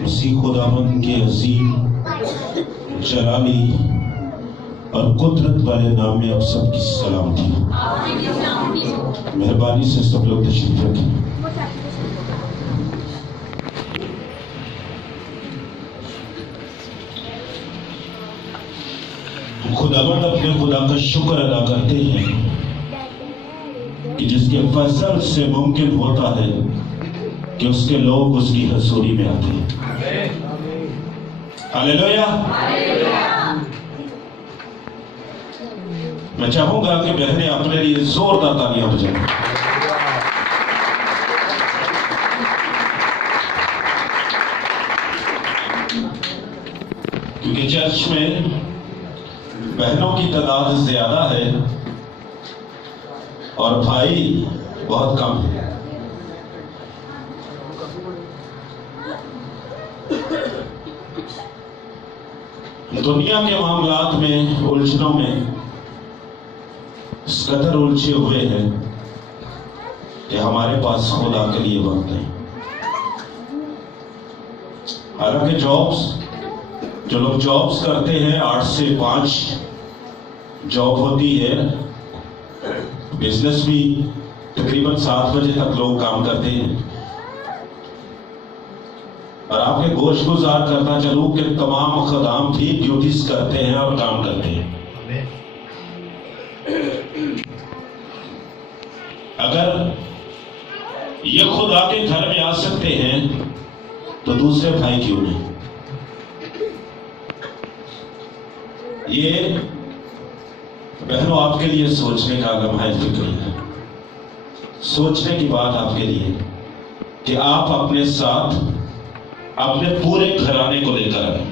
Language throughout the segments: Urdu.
مسیح خداوند کے عظیم جلالی اور قدرت والے نام میں آپ سب کی سلامتی. مہربانی سے سب لوگ تشریف رکھیں. خداوند اپنے خدا کا شکر ادا کرتے ہیں کہ جس کے فضل سے ممکن ہوتا ہے کہ اس کے لوگ اس کی حضوری میں آتے ہیں. ہاللیلویا. میں چاہوں گا کہ بہنیں اپنے لیے زوردار تالیاں بجائیں. کیونکہ چرچ میں بہنوں کی تعداد زیادہ ہے اور بھائی بہت کم ہے. دنیا کے معاملات میں الجھنوں میں اس قدر الجھے ہوئے ہیں کہ ہمارے پاس خدا کے لیے وقت نہیں. حالانکہ جو لوگ جابس کرتے ہیں 8 سے 5 جاب ہوتی ہے. بزنس بھی تقریباً 7 بجے تک لوگ کام کرتے ہیں. اور آپ کے گوش گزار کرتا چلوں کہ تمام خدام بھی ڈیوٹیز کرتے ہیں اور کام کرتے ہیں. اگر یہ خدا کے گھر میں آ سکتے ہیں تو دوسرے بھائی کیوں نہیں؟ یہ بہنوں آپ کے لیے سوچنے کا لمحہ فکر ہے. سوچنے کی بات آپ کے لیے کہ آپ اپنے ساتھ اپنے پورے گھرانے کو لے کر آئیں.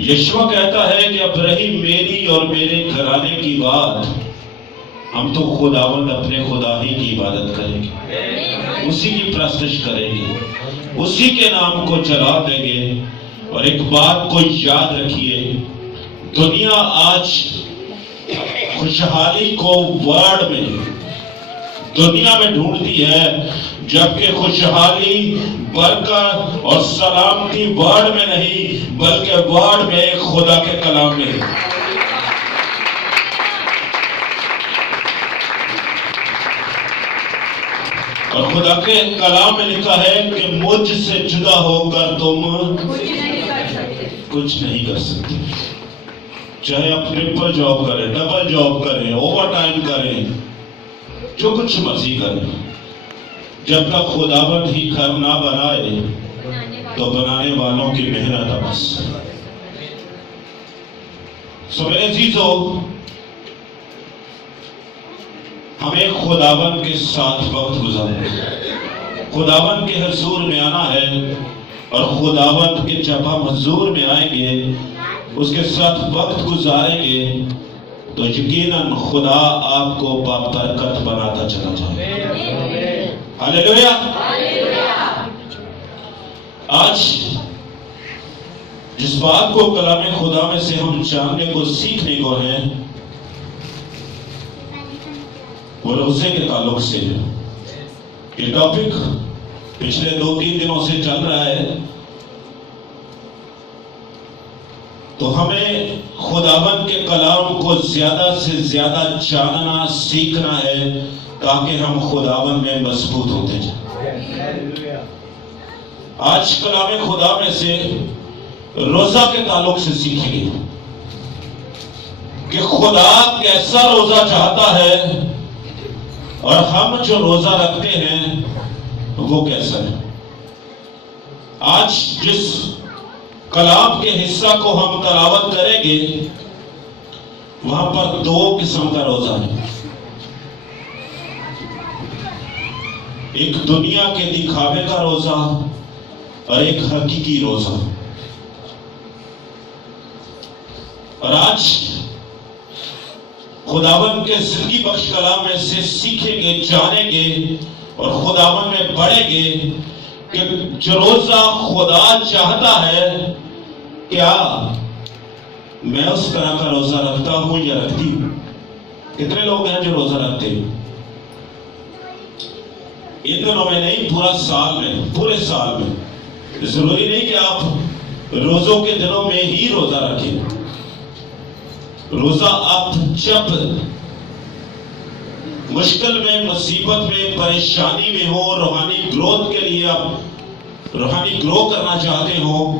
یشوع کہتا ہے کہ اب رہی میری اور میرے گھرانے کی بات، ہم تو خداوند اپنے خدا ہی کی عبادت کریں گے، اسی کی پرستش کریں گے، اسی کے نام کو جلا دیں گے. اور ایک بات کو یاد رکھیے، دنیا آج خوشحالی کو ورڈ میں دنیا میں ڈھونڈتی ہے، جبکہ خوشحالی برکت اور سلامتی ورڈ میں نہیں بلکہ ورڈ میں خدا کے کلام میں ہے. اور خدا کے کلام میں لکھا ہے کہ مجھ سے جدا ہو کر تم کچھ نہیں کر سکتے. چاہے آپ ٹرپل جاب کریں، ڈبل جاب کریں، اوور ٹائم کریں، جو کچھ مرضی کریں، جب تک خداوند ہی گھر نہ بنائے تو بنانے والوں کی محنت بس. سو میرے عزیزو، ہمیں خداوند کے ساتھ وقت گزارنا ہے، خداوند کے حضور میں آنا ہے. اور خداوند کے جب ہم حضور میں آئیں گے، اس کے ساتھ وقت گزاریں گے، تو یقیناً خدا آپ کو بابرکت بناتا چلا جائے. ہاللیلویا. آج جس بات کو کلام خدا میں سے ہم جاننے کو سیکھنے کو ہیں وہ روزے کے تعلق سے ہے. یہ ٹاپک پچھلے 2-3 دنوں سے چل رہا ہے. تو ہمیں خداوند کے کلام کو زیادہ سے زیادہ جاننا سیکھنا ہے تاکہ ہم خداوند میں مضبوط ہوتے جائیں. آج کلام خدا میں سے روزہ کے تعلق سے سیکھیں گے کہ خدا کیسا روزہ چاہتا ہے اور ہم جو روزہ رکھتے ہیں وہ کیسا ہے. آج جس کلام کے حصہ کو ہم تلاوت کریں گے وہاں پر 2 قسم کا روزہ ہے. ایک دنیا کے دکھاوے کا روزہ اور ایک حقیقی روزہ. اور آج خداوند کے زندگی بخش کلام میں سے سیکھیں گے، جانیں گے اور خداوند میں پڑھیں گے کہ جو روزہ خدا چاہتا ہے، کیا میں اس طرح کا روزہ رکھتا ہوں یا رکھتی ہوں. کتنے لوگ ہیں جو روزہ رکھتے ہیں؟ ان دنوں میں نہیں، پورے سال میں ضروری نہیں کہ آپ روزوں کے دنوں میں ہی روزہ رکھیں. روزہ آپ جب مشکل میں، مصیبت میں، پریشانی میں ہو، روحانی گروتھ کے لیے آپ روحانی گرو کرنا چاہتے ہو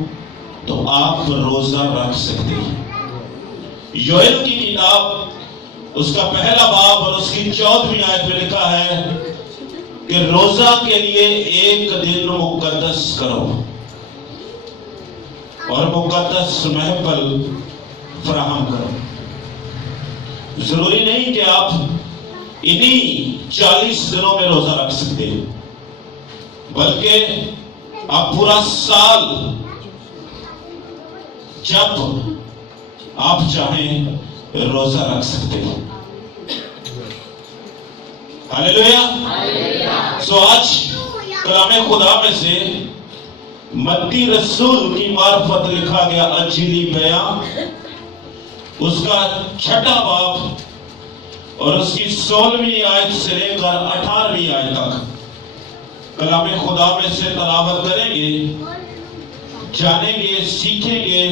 تو آپ روزہ رکھ سکتے ہیں. یوئیل کی کتاب اس کا پہلا باب اور اس کی 14ویں آیت میں لکھا ہے کہ روزہ کے لیے ایک دن مقدس کرو اور مقدس محفل فراہم کرو. ضروری نہیں کہ آپ انہی 40 دنوں میں روزہ رکھ سکتے ہیں، بلکہ آپ پورا سال جب آپ چاہیں روزہ رکھ سکتے ہیں. ہاللیلویا. سو آج کلام خدا میں سے متی رسول کی معرفت لکھا گیا انجیلی بیان، اس کا 6واں باب اور اس کی 16ویں آیت سے لے کر 18ویں آیت تک کلام خدا میں سے تلاوت کریں گے، جانیں گے، سیکھیں گے.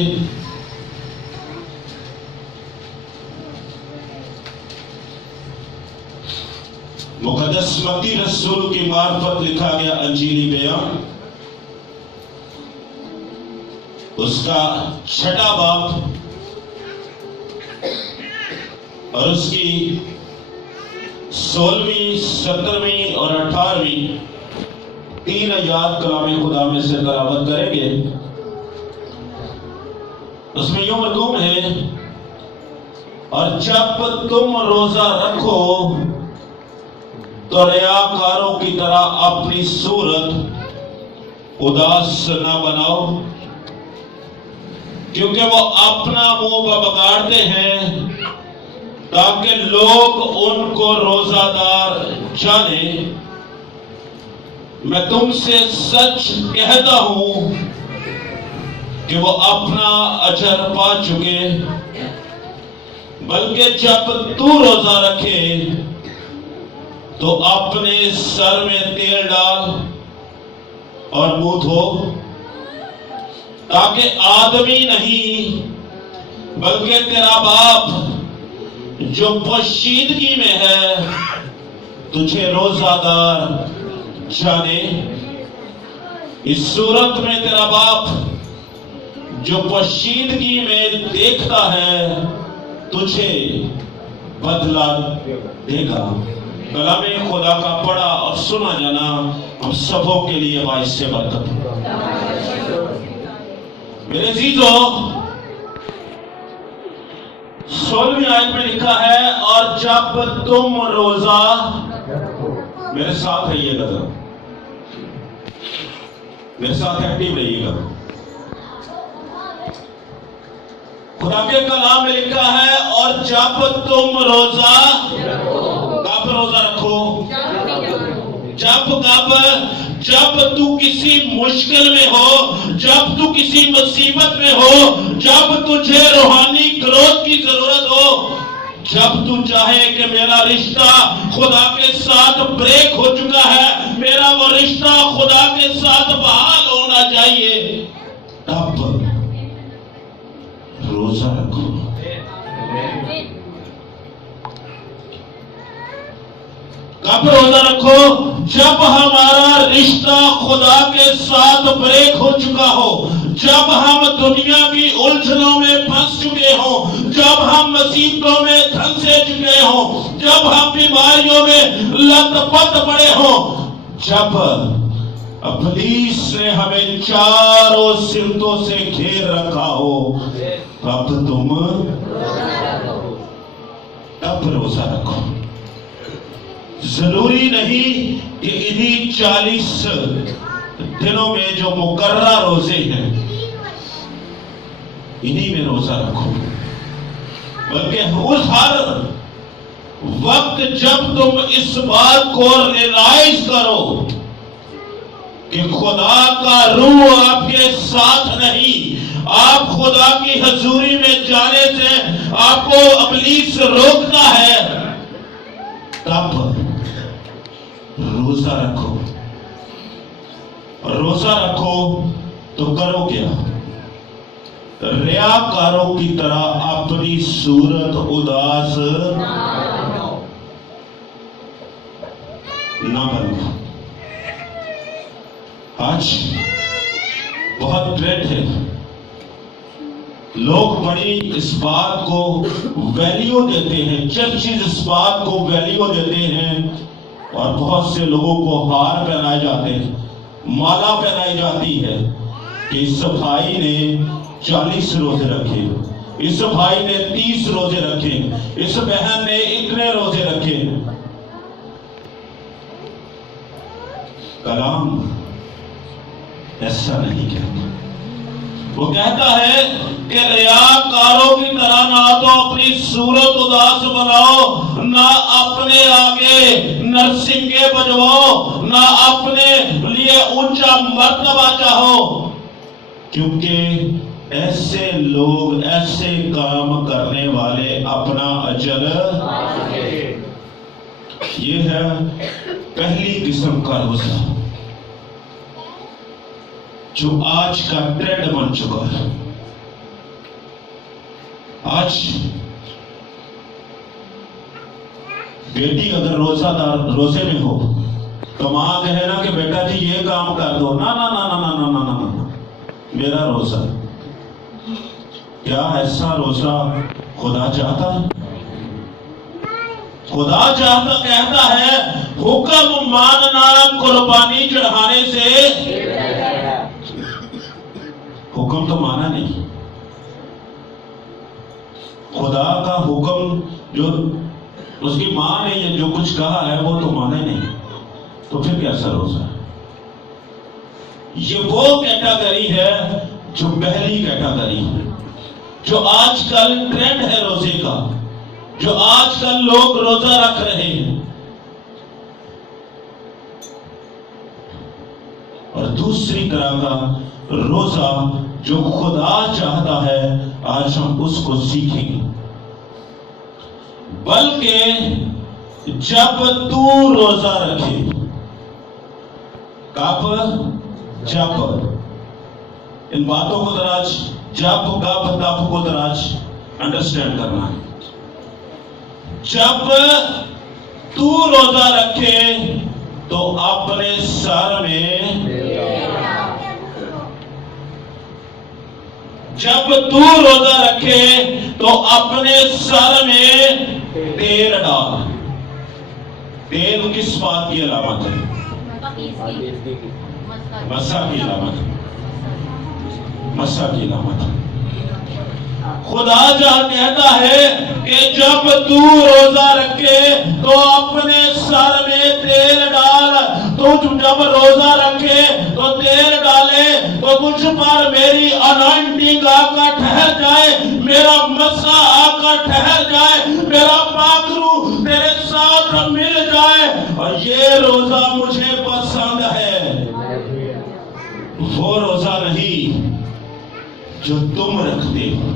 مقدس متی رسول کی معرفت لکھا گیا انجیلی بیان، اس کا 6واں باب اور اس کی 16ویں، 17ویں اور 18ویں 3 آیات کلام خدا میں سے تلاوت کریں گے. اس میں یوں مرغوم ہے، اور جب تم روزہ رکھو تو ریاکاروں کی طرح اپنی صورت اداس نہ بناؤ، کیونکہ وہ اپنا منہ بگاڑتے ہیں تاکہ لوگ ان کو روزہ دار جانیں. میں تم سے سچ کہتا ہوں کہ وہ اپنا اجر پا چکے. بلکہ جب تو روزہ رکھے تو اپنے سر میں تیل ڈال اور منہ دھو، تاکہ آدمی نہیں بلکہ تیرا باپ جو پوشیدگی میں ہے تجھے روزہ دار جانے. اس صورت میں تیرا باپ جو پوشیدگی میں دیکھتا ہے تجھے بدلہ دے گا. کلام خدا کا پڑھا اور سنا جانا ہم سبوں کے لیے باعث سے برکت. میرے عزیزو، 16ویں آیت میں لکھا ہے، اور جب تم روزہ، میرے ساتھ رہیے گا، میرے ساتھ ایکٹیو رہیے گا. خدا کے کلام میں لکھا ہے، اور جب تم روزہ، کب روزہ رکھو؟ جب تو کسی مشکل میں ہو، جب تو کسی مصیبت میں ہو، جب تجھے روحانی گروتھ کی ضرورت ہو، جب تو چاہے کہ میرا رشتہ خدا کے ساتھ بریک ہو چکا ہے، میرا وہ رشتہ خدا کے ساتھ بحال ہونا چاہیے، تب روزہ رکھو. کب روزہ رکھو؟ جب ہمارا رشتہ خدا کے ساتھ بریک ہو چکا ہو، جب ہم دنیا کی الجھنوں میں پھنس چکے ہوں، جب ہم مصیبتوں میں دھنسے چکے ہوں، جب ہم بیماریوں میں لت پت پڑے ہوں، جب ابلیس نے ہمیں چاروں سمتوں سے گھیر رکھا ہو، تب تب روزہ رکھو. ضروری نہیں کہ انہی 40 دنوں میں جو مقررہ روزے ہیں انہی میں روزہ رکھو، بلکہ ہر وقت جب تم اس بات کو ریلائز کرو کہ خدا کا روح آپ کے ساتھ نہیں، آپ خدا کی حضوری میں جانے سے آپ کو ابلیس روکتا ہے، تب روزہ رکھو. روزہ رکھو تو کرو کیا؟ ریاکاروں کی طرح اپنی صورت اداس نہ بننا۔ آج بہت ٹرینڈ ہے، لوگ بڑی اس بات کو ویلیو دیتے ہیں، چرچز اس بات کو ویلیو دیتے ہیں، اور بہت سے لوگوں کو ہار پہنائے جاتے ہیں، مالا پہنائی جاتی ہے کہ اس بھائی نے 40 روزے رکھے، اس بھائی نے 30 روزے رکھے، اس بہن نے اتنے روزے رکھے۔ کلام ایسا نہیں کہتا، وہ کہتا ہے کہ ریاکاروں کی طرح نہ تو اپنی صورت اداس بناؤ، نہ اپنے آگے نرسنگے بجواؤ، نہ اپنے لیے اونچا مرتبہ چاہو، کیونکہ ایسے لوگ، ایسے کام کرنے والے اپنا اجر، یہ ہے پہلی قسم کا روزہ جو آج کا ٹرینڈ بن چکا ہے۔ آج بیٹی اگر روزے میں ہو تو ماں کہے نا کہ بیٹا جی یہ کام کر دو، نا نا نا نا نا نا نا نا، میرا روزہ۔ کیا ایسا روزہ خدا چاہتا ہے؟ خدا چاہتا، کہتا ہے حکم ماننا قربانی چڑھانے سے، حکم تو مانا نہیں، خدا کا حکم جو اس کی ماں نے یہ جو کچھ کہا ہے وہ تو مانے نہیں، تو پھر کیسا روزہ ہے؟ یہ وہ کیٹاگری ہے جو پہلی کیٹاگری ہے، جو آج کل ٹرینڈ ہے روزے کا، جو آج کل لوگ روزہ رکھ رہے ہیں۔ اور دوسری طرح کا روزہ جو خدا چاہتا ہے، آج ہم اس کو سیکھیں گے۔ بلکہ جب تو روزہ رکھے، کب؟ جب، ان باتوں کو دراج، جب کب تب کو دراج انڈرسٹینڈ کرنا ہے۔ جب تو روزہ رکھے تو اپنے سر میں، جب تو روزہ رکھے تو اپنے سر میں تیل ڈال۔ تیل کس بات کی علامت ہے؟ مسح کی علامت، مسح کی علامت۔ خدا جہاں کہتا ہے کہ جب تو روزہ رکھے تو اپنے سر میں تیل ڈال، تو جب روزہ رکھے تو تیل ڈالے تو تجھ پر میری انائنٹنگ آ کر ٹھہر جائے، میرا مسح آ کر ٹھہر جائے، میرا پاک روح تیرے ساتھ مل جائے، اور یہ روزہ مجھے پسند ہے۔ وہ روزہ نہیں جو تم رکھتے ہو،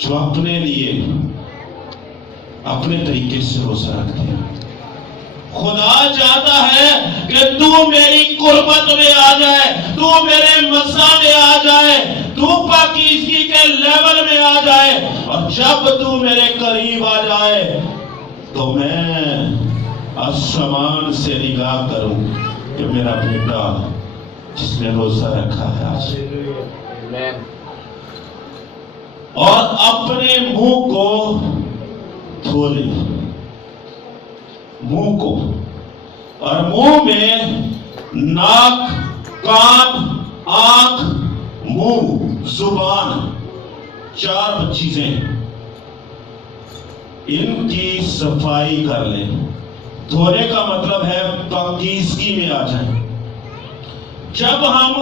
جو اپنے لیے اپنے طریقے سے روزہ رکھتے ہیں۔ خدا چاہتا ہے کہ تو میری قربت میں آ جائے، تو میرے مسح میں آ جائے، تو پاکیزگی کے لیول میں آ جائے، اور جب تو میرے قریب آ جائے تو میں آسمان سے نگاہ کروں کہ میرا بیٹا جس نے روزہ رکھا ہے آج، اور اپنے منہ کو دھو لے، منہ کو، اور منہ میں ناک، کان، آنکھ، منہ، زبان، 4 چیزیں، ان کی صفائی کر لیں۔ دھونے کا مطلب ہے پاکیزگی میں آ جائیں۔ جب ہم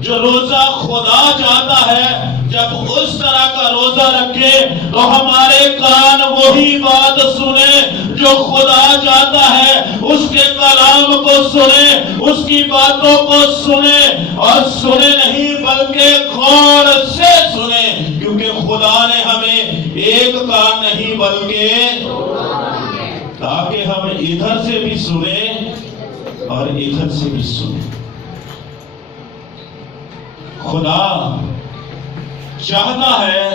جو روزہ خدا چاہتا ہے، جب اس طرح کا روزہ رکھے تو ہمارے کان وہی بات سنے جو خدا چاہتا ہے، اس کے کلام کو سنے، اس کی باتوں کو سنے، اور سنے نہیں بلکہ غور سے سنے، کیونکہ خدا نے ہمیں ایک کان نہیں بلکہ، تاکہ ہم ادھر سے بھی سنیں اور ادھر سے بھی سنیں۔ خدا چاہتا ہے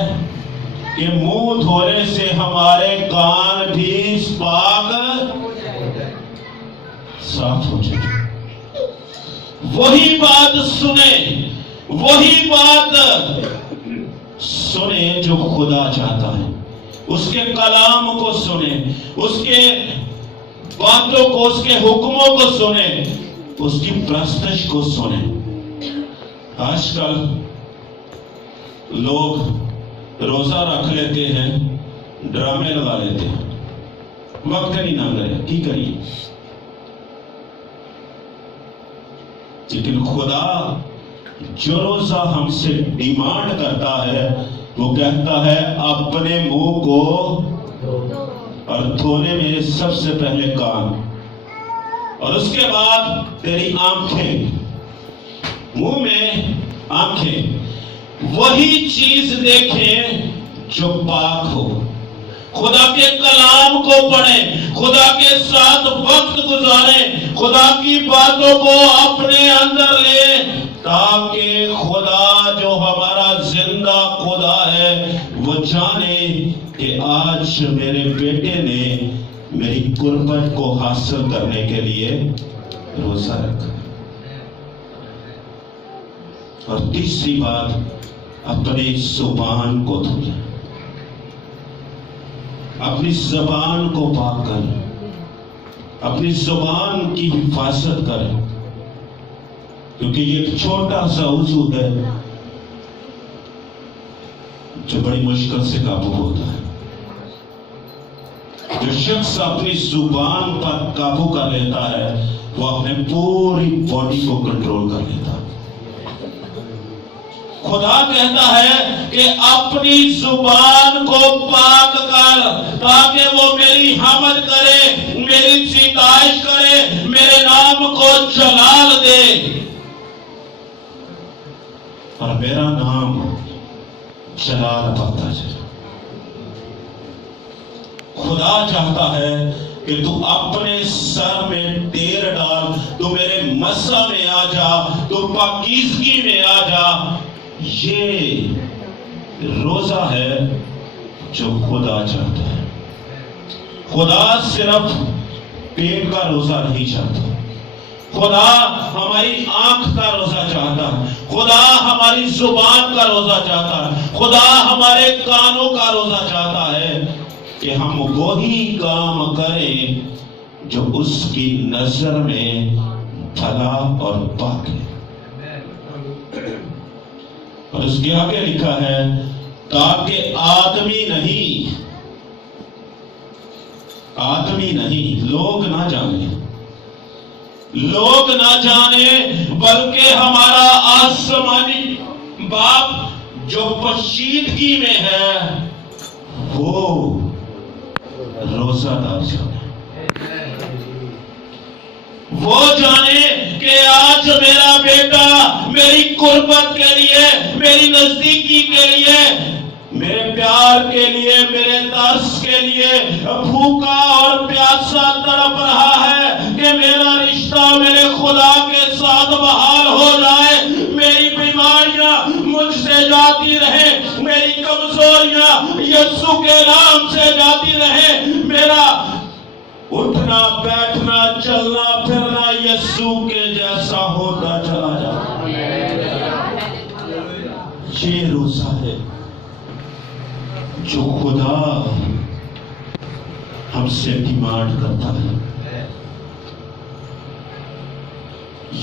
کہ منہ دھونے سے ہمارے کان بھی پاک صاف ہو جائے. وہی بات سنیں، وہی بات سنیں جو خدا چاہتا ہے. اس کے کلام کو سنیں، اس کے باتوں کو، اس کے حکموں کو سنیں، اس کی پرستش کو سنیں. آج کل لوگ روزہ رکھ لیتے ہیں، ڈرامے لگا لیتے ہیں، وقت نہیں نہ کرے کی کریے. لیکن خدا جو روزہ ہم سے ڈیمانڈ کرتا ہے وہ کہتا ہے اپنے منہ کو اور دھونے میں سب سے پہلے کان اور اس کے بعد تیری آنکھیں، منہ میں آنکھیں وہی چیز دیکھیں جو پاک ہو. خدا کے کلام کو پڑھیں، خدا کے ساتھ وقت گزاریں، خدا کی باتوں کو اپنے اندر لیں تاکہ خدا جو ہمارا زندہ خدا ہے وہ جانے کہ آج میرے بیٹے نے میری قربت کو حاصل کرنے کے لیے روزہ رکھا. اور تیسری بات، اپنی زبان کو دھوئیں، اپنی زبان کو پاک کریں، اپنی زبان کی حفاظت کریں، کیونکہ یہ ایک چھوٹا سا عضو ہے جو بڑی مشکل سے قابو ہوتا ہے. جو شخص اپنی زبان پر قابو کر لیتا ہے وہ اپنے پوری باڈی کو کنٹرول کر لیتا ہے. خدا کہتا ہے کہ اپنی زبان کو پاک کر تاکہ وہ میری حمد کرے، میری ستائش کرے، میرے نام کو جلال دے اور میرا نام جلال پاتا جائے. خدا چاہتا ہے کہ تو اپنے سر میں تیر ڈال، تو میرے مسا میں آ جا، تو پاکیزگی میں آ جا. یہ روزہ ہے جو خدا چاہتا ہے. خدا صرف پیٹ کا روزہ نہیں چاہتا، خدا ہماری آنکھ کا روزہ چاہتا ہے، خدا ہماری زبان کا روزہ چاہتا ہے، خدا ہمارے کانوں کا روزہ چاہتا ہے کہ ہم وہی کام کریں جو اس کی نظر میں بھلا اور پاک ہے. اور اس کے آگے لکھا ہے تاکہ آدمی نہیں لوگ نہ جانے بلکہ ہمارا آسمانی باپ جو پوشیدگی میں ہے وہ روزہ دار جانے. وہ جانے کہ آج میرا بیٹا میری قربت کے لیے، میری نزدیکی کے لیے، میرے پیار کے لیے، میرے ترس کے لیے بھوکا اور پیاسا تڑپ رہا ہے کہ میرا رشتہ میرے خدا کے ساتھ بحال ہو جائے، میری بیماریاں مجھ سے جاتی رہے، میری کمزوریاں یسوع کے نام سے جاتی رہے، میرا اٹھنا بیٹھنا چلنا پھرنا یسوع کے جیسا ہوتا چلا جائے. یہ روزہ ہے جو خدا ہم سے ڈیمانڈ کرتا ہے.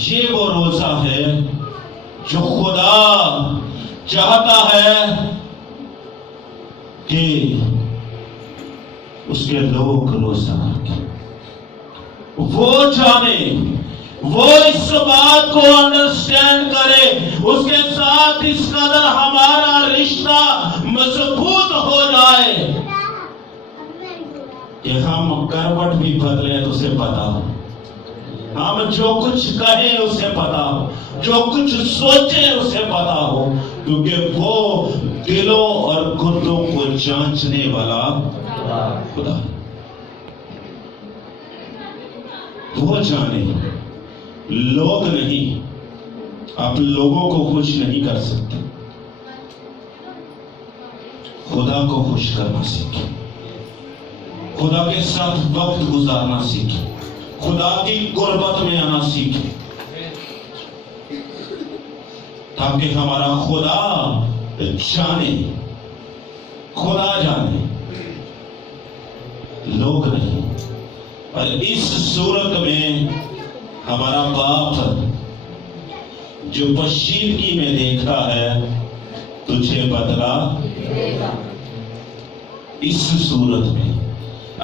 یہ وہ روزہ ہے جو خدا چاہتا ہے کہ اس کے لوگ روزہ رکھیں. وہ جانے، وہ اس بات کو انڈرسٹینڈ کرے، اس کے ساتھ اس قدر ہمارا رشتہ مضبوط ہو جائے کہ ہم کروٹ بھی بدلیں تو اسے پتا ہو، ہم جو کچھ کہیں اسے پتا ہو، جو کچھ سوچیں اسے پتا ہو، کیونکہ وہ دلوں اور گردوں کو جانچنے والا خدا. وہ جانے، لوگ نہیں. آپ لوگوں کو خوش نہیں کر سکتے، خدا کو خوش کرنا سیکھیں، خدا کے ساتھ وقت گزارنا سیکھیں، خدا کی قربت میں آنا سیکھیں، تاکہ ہمارا خدا جانے، خدا جانے، لوگ نہیں۔ اور اس صورت میں ہمارا باپ جو پشیدگی میں دیکھا ہے تجھے بدلا دے گا۔ اس صورت میں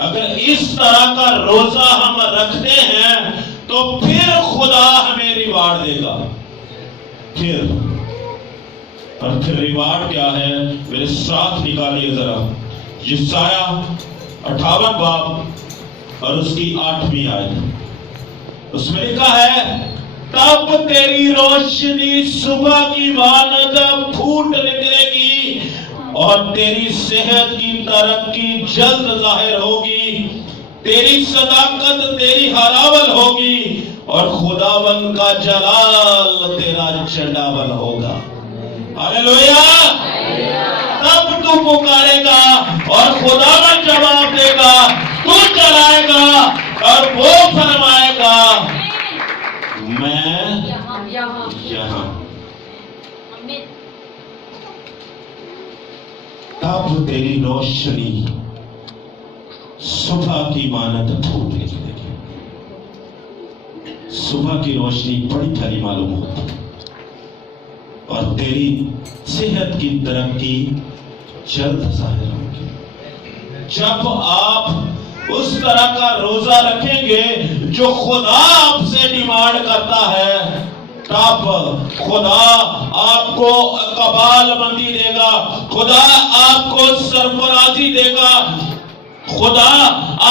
اگر اس طرح کا روزہ ہم رکھتے ہیں تو پھر خدا ہمیں ریوارڈ دے گا۔ اور پھر ریوارڈ کیا ہے؟ میرے ساتھ نکالیے ذرا یسایہ 58 باب اور اس کی 8ویں آیت۔ اس میں لکھا ہے تب تیری روشنی صبح کی مانند پھوٹ نکلے گی اور تیری صحت کی ترقی جلد ظاہر ہوگی، تیری صداقت تیری ہراول ہوگی اور خداوند کا جلال تیرا چنڈاول ہوگا۔ ہاللیلویہ۔ تب تو پکارے گا اور خداوند جواب دے گا، تو چلائے گا اور وہ فرمائے گا میں یہاں۔ تب تیری روشنی صبح کی مانند پھوٹ نکلے گی۔ صبح کی روشنی بڑی پیاری معلوم ہوتی اور تیری صحت کی ترقی جلد ظاہر ہوگی۔ جب آپ اس طرح کا روزہ رکھیں گے جو خدا آپ سے ڈیمانڈ کرتا ہے، تب خدا آپ کو قبال بندی دے گا، خدا آپ کو سرفرازی دے گا، خدا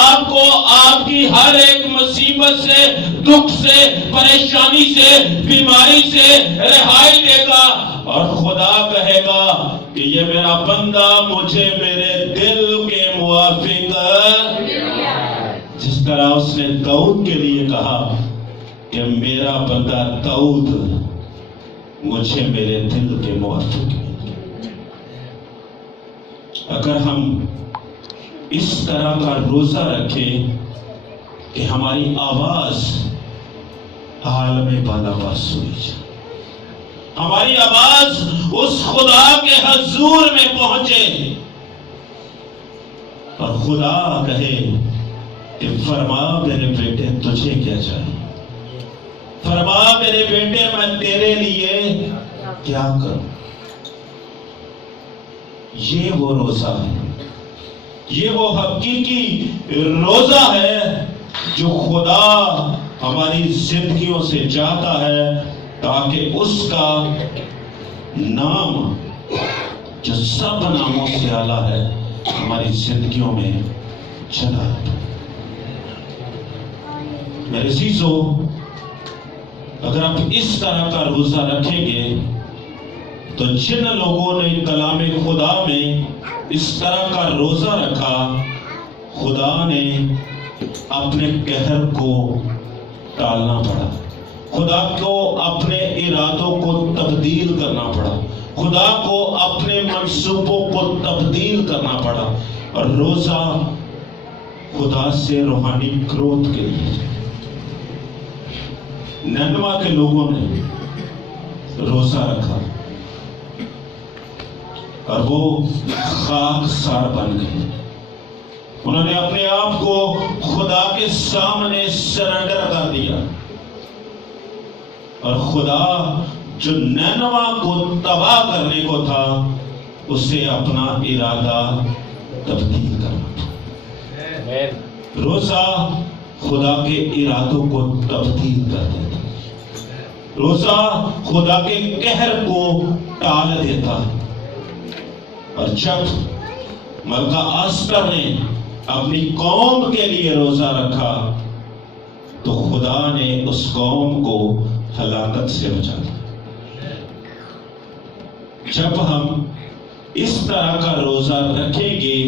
آپ کو آپ کی ہر ایک مصیبت سے، دکھ سے، پریشانی سے، بیماری سے رہائی دے گا، اور خدا کہے گا کہ یہ میرا بندہ مجھے میرے دل کے موافق، جس طرح اس نے داؤد کے لیے کہا کہ میرا بندہ داؤد مجھے میرے دل کے موافق ہے۔ اگر ہم اس طرح کا روزہ رکھیں کہ ہماری آواز عالم بالا سنی جائے، ہماری آواز اس خدا کے حضور میں پہنچے اور خدا کہے کہ فرما میرے بیٹے تجھے کیا چاہیے، فرما میرے بیٹے میں تیرے لیے کیا کروں۔ یہ وہ روزہ ہے، یہ وہ حقیقی روزہ ہے جو خدا ہماری زندگیوں سے چاہتا ہے، تاکہ اس کا نام جو سب ناموں سے اعلیٰ ہے ہماری زندگیوں میں چلا ہے۔ میرے عزیزو، اگر آپ اس طرح کا روزہ رکھیں گے تو جن لوگوں نے کلام خدا میں اس طرح کا روزہ رکھا، خدا نے اپنے قہر کو ٹالنا پڑا، خدا کو اپنے ارادوں کو تبدیل کرنا پڑا، خدا کو اپنے منصوبوں کو تبدیل کرنا پڑا، اور روزہ خدا سے روحانی گروتھ کے لیے۔ نینوا کے لوگوں نے روزہ رکھا اور وہ خاک سار بن گئے، انہوں نے اپنے آپ کو خدا کے سامنے سرنڈر کر دیا، اور خدا جو نینوا کو تباہ کرنے کو تھا اسے اپنا ارادہ تبدیل کرنا تھا۔ روزہ خدا کے ارادوں کو تبدیل کر دیتا، روزہ خدا کے قہر کو ٹال دیتا۔ اور جب ملکہ آسٹر نے اپنی قوم کے لیے روزہ رکھا تو خدا نے اس قوم کو ہلاکت سے بچایا۔ جب ہم اس طرح کا روزہ رکھیں گے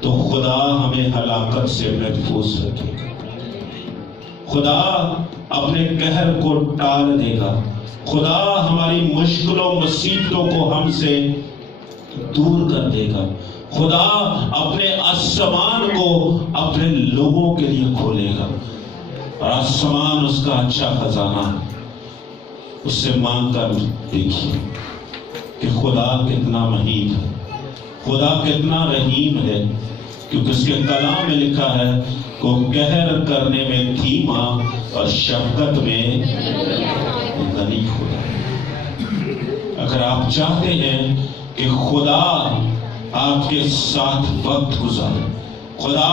تو خدا ہمیں ہلاکت سے محفوظ رکھے گا، خدا اپنے قہر کو ٹال دے گا، خدا ہماری مشکلوں مصیبتوں کو ہم سے دور کر دے گا، خدا اپنے آسمان کو اپنے لوگوں کے لیے کھولے گا، اور آسمان اس کا اچھا خزانہ، اس سے مانگ کر دیکھیے کہ خدا کتنا مہیب ہے، خدا کتنا رحیم ہے، کیونکہ اس کے کلام میں لکھا ہے کہ وہ قہر کرنے میں دھیما اور شفقت میں غنی خدا ہے۔ اگر آپ چاہتے ہیں کہ خدا آپ کے ساتھ وقت گزارے، خدا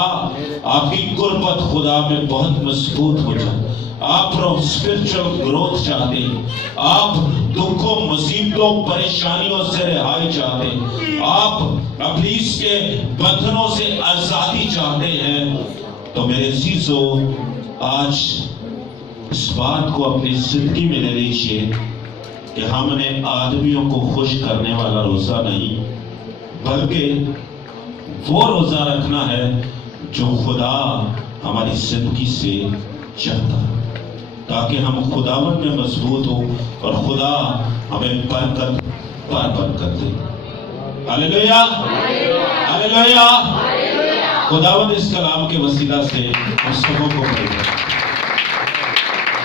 آپ کی قربت خدا میں بہت مضبوط ہو جائے، آپ اسپرچل گروتھ چاہتے ہیں، آپ دکھوں مصیبتوں پریشانیوں سے رہائی چاہتے ہیں، آپ ابلیس کے بندھنوں سے آزادی چاہتے ہیں، تو میرے عزیزو آج اس بات کو اپنی زندگی میں لے لیجیے کہ ہم نے آدمیوں کو خوش کرنے والا روزہ نہیں، بلکہ وہ روزہ رکھنا ہے جو خدا ہماری زندگی سے چاہتا ہے، تاکہ ہم خداوند میں مضبوط ہوں اور خدا ہمیں برکت پر برکت دے۔ ہلیلویا، ہلیلویا۔ خداوند اس کلام کے وسیلہ سے ہم سبوں کو برکت دے۔